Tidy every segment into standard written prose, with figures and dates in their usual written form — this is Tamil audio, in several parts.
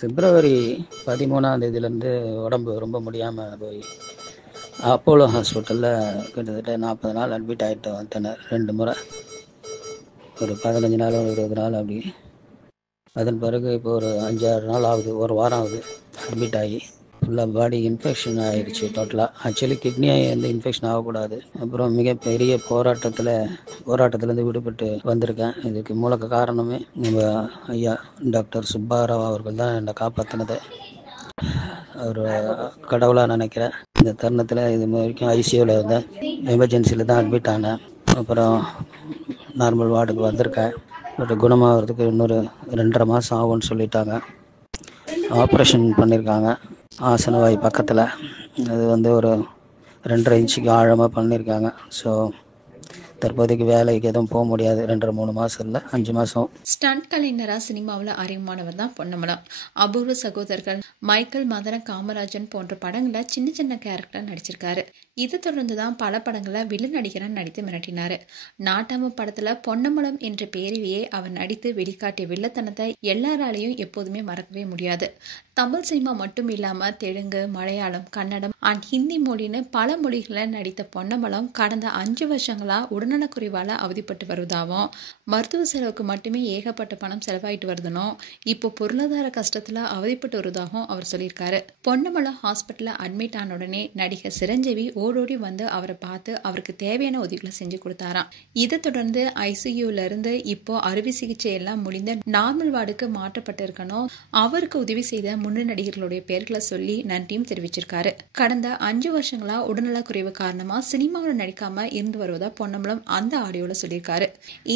பிப்ரவரி 13ஆம் தேதியிலேருந்து உடம்பு ரொம்ப முடியாமல் போய் அப்போலோ ஹாஸ்பிட்டலில் கிட்டத்தட்ட 40 நாள் அட்மிட் ஆகிட்டு வந்துட்டேன். 2 முறை, ஒரு 15 நாள், ஒரு 20 நாள் அப்படி. அதன் பிறகு இப்போ ஒரு 5-6 நாள் ஆகுது, ஒரு வாரம் ஆகுது அட்மிட் ஆகி. ஃபுல்லாக பாடி இன்ஃபெக்ஷன் ஆகிடுச்சு டோட்டலாக. ஆக்சுவலி கிட்னியை எந்த இன்ஃபெக்ஷன் ஆகக்கூடாது. அப்புறம் மிகப்பெரிய போராட்டத்திலேருந்து விடுபட்டு வந்திருக்கேன். இதுக்கு மூல காரணமே நம்ம ஐயா டாக்டர் சுப்பாராவ் அவர்கள் தான் என்னை காப்பாற்றினது. அவர் கடவுளாக நினைக்கிறேன். இந்த தருணத்தில் இது வரைக்கும் ஐசியூவில் இருந்தேன், எமர்ஜென்சியில் தான் அட்மிட் ஆனேன். அப்புறம் நார்மல் வார்டுக்கு வந்திருக்கேன். பட் குணமாகிறதுக்கு இன்னொரு 2.5 மாதம் ஆகும்னு சொல்லிட்டாங்க. ஆப்ரேஷன் பண்ணியிருக்காங்க ஆசனவாய் பக்கத்தில். அது ஒரு 2.5 இன்ச்சுக்கு ஆழமாக பண்ணியிருக்காங்க. ஸோ தற்போதைக்கு வேலைக்கு எதுவும் போக முடியாது. 2-3 மாதம் இல்லை, 5 மாதம். ஸ்டண்ட் கலைஞரா சினிமாவில் அறிமுகமானவர் தான் பொன்னம்பலம். அபூர்வ சகோதரர்கள், மைக்கேல், மதன காமராஜன் போன்ற படங்களில் சின்ன சின்ன கேரக்டர் நடிச்சிருக்காரு. இதை தொடர்ந்து தான் பல படங்களில் வில்லன் நடிகராக நடித்து மிரட்டினாரு. நாட்டாம படத்துல பொன்னம்பலம் என்ற பெயரிலேயே அவர் நடித்து வெளிக்காட்டிய வில்லத்தனத்தை எல்லாராலையும் எப்போதுமே மறக்கவே முடியாது. தமிழ் சினிமா மட்டும் இல்லாம தெலுங்கு, மலையாளம், கன்னடம் அண்ட் ஹிந்தி மொழின்னு பல மொழிகளில் நடித்த பொன்னம்பலம் கடந்த 5 வருஷங்களா உடல்நலக்குறைவால அவதிப்பட்டு வருவதாகவும், மருத்துவ செலவுக்கு மட்டுமே ஏகப்பட்ட பணம் செலவாயிட்டு வருதுனும், இப்போ பொருளாதார கஷ்டத்துல அவதிப்பட்டு வருவதாகவும் அவர் சொல்லியிருக்காரு. பொன்னம்பலம் ஹாஸ்பிட்டல்ல அட்மிட் ஆன உடனே நடிகர் சிரஞ்சீவி ஓடோடி வந்து அவரை பார்த்து அவருக்கு தேவையான உதவிகளை செஞ்சு கொடுத்தாராம். இதை தொடர்ந்து ஐசியூல இருந்து இப்போ அறுவை சிகிச்சை எல்லாம் முடிந்த நார்மல் வார்டுக்கு மாற்றப்பட்டிருக்கணும். அவருக்கு உதவி செய்த முன்னணி நடிகர்களுடைய பெயர்களை சொல்லி நன்றியும் தெரிவிச்சிருக்காரு. கடந்த 5 வருஷங்களா உடல்நலக்குறைவு காரணமா சினிமாவில் நடிக்காம இருந்து வருவதா பொன்னம்பலம் அந்த ஆடியோல சொல்லியிருக்காரு.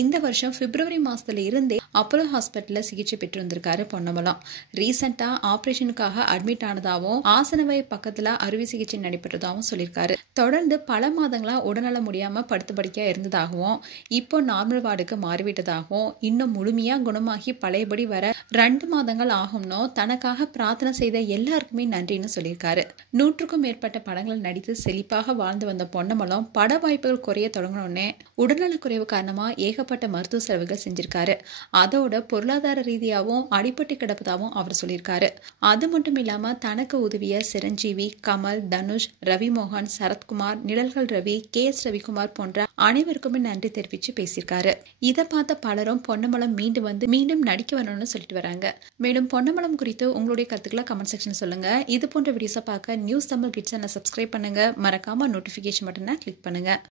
இந்த வருஷம் பிப்ரவரி மாசத்துல இருந்தே அப்போலோ ஹாஸ்பிட்டல்ல சிகிச்சை பெற்று வந்திருக்காரு பொன்னம்பலம். ரீசெண்டா ஆபரேஷனுக்காக அட்மிட் ஆனதாகவும், ஆசனவாய் பக்கத்துல அறுவை சிகிச்சை நடைபெற்றதாகவும் சொல்லியிருக்காரு. தொடர்ந்து பல மாதங்களா உடல்நல முடியாம படுத்து படுக்கையா இருந்ததாகவும், இப்போ நார்மல் வார்டுக்கு மாறிவிட்டதாகவும், இன்னும் முழுமையா குணமாகி பழையபடி வர 2 மாதங்கள் ஆகும்னோ தனக்காக பிரார்த்தனை செய்த எல்லாருக்குமே நன்றின்னு சொல்லியிருக்காரு. 100க்கும் மேற்பட்ட படங்கள் நடித்து செழிப்பாக வாழ்ந்து வந்த பொன்னம்பலம் பட வாய்ப்புகள் குறைய தொடங்கணும்னே உடல்நலக்குறைவு காரணமா ஏகப்பட்ட மருத்துவ செலவுகள் செஞ்சிருக்காரு. அதோட பொருளாதார ரீதியாகவும் அடிபட்டு கிடப்பதாகவும் அவர் சொல்லியிருக்காரு. அது மட்டும் இல்லாம தனக்கு உதவிய சிரஞ்சீவி, கமல், தனுஷ், ரவிமோகன், சரத்குமார், நிழல்கள் ரவி, KS ரவிக்குமார் போன்ற அனைவருக்குமே நன்றி தெரிவிச்சு பேசியிருக்காரு. இதை பார்த்த பலரும் பொன்னம்பலம் மீண்டும் நடிக்க வரணும்னு சொல்லிட்டு வராங்க. மேலும் பொன்னம்பலம் குறித்து உங்களுடைய கருத்துக்களை கமெண்ட் செக்ஷன் சொல்லுங்க. இது போன்ற வீடியோஸை பார்க்க நியூஸ் தமிழ் கிட்ஸ் சேனலை சப்ஸ்கிரைப் பண்ணுங்க. மறக்காம நோட்டிபிகேஷன் பட்டனை கிளிக் பண்ணுங்க.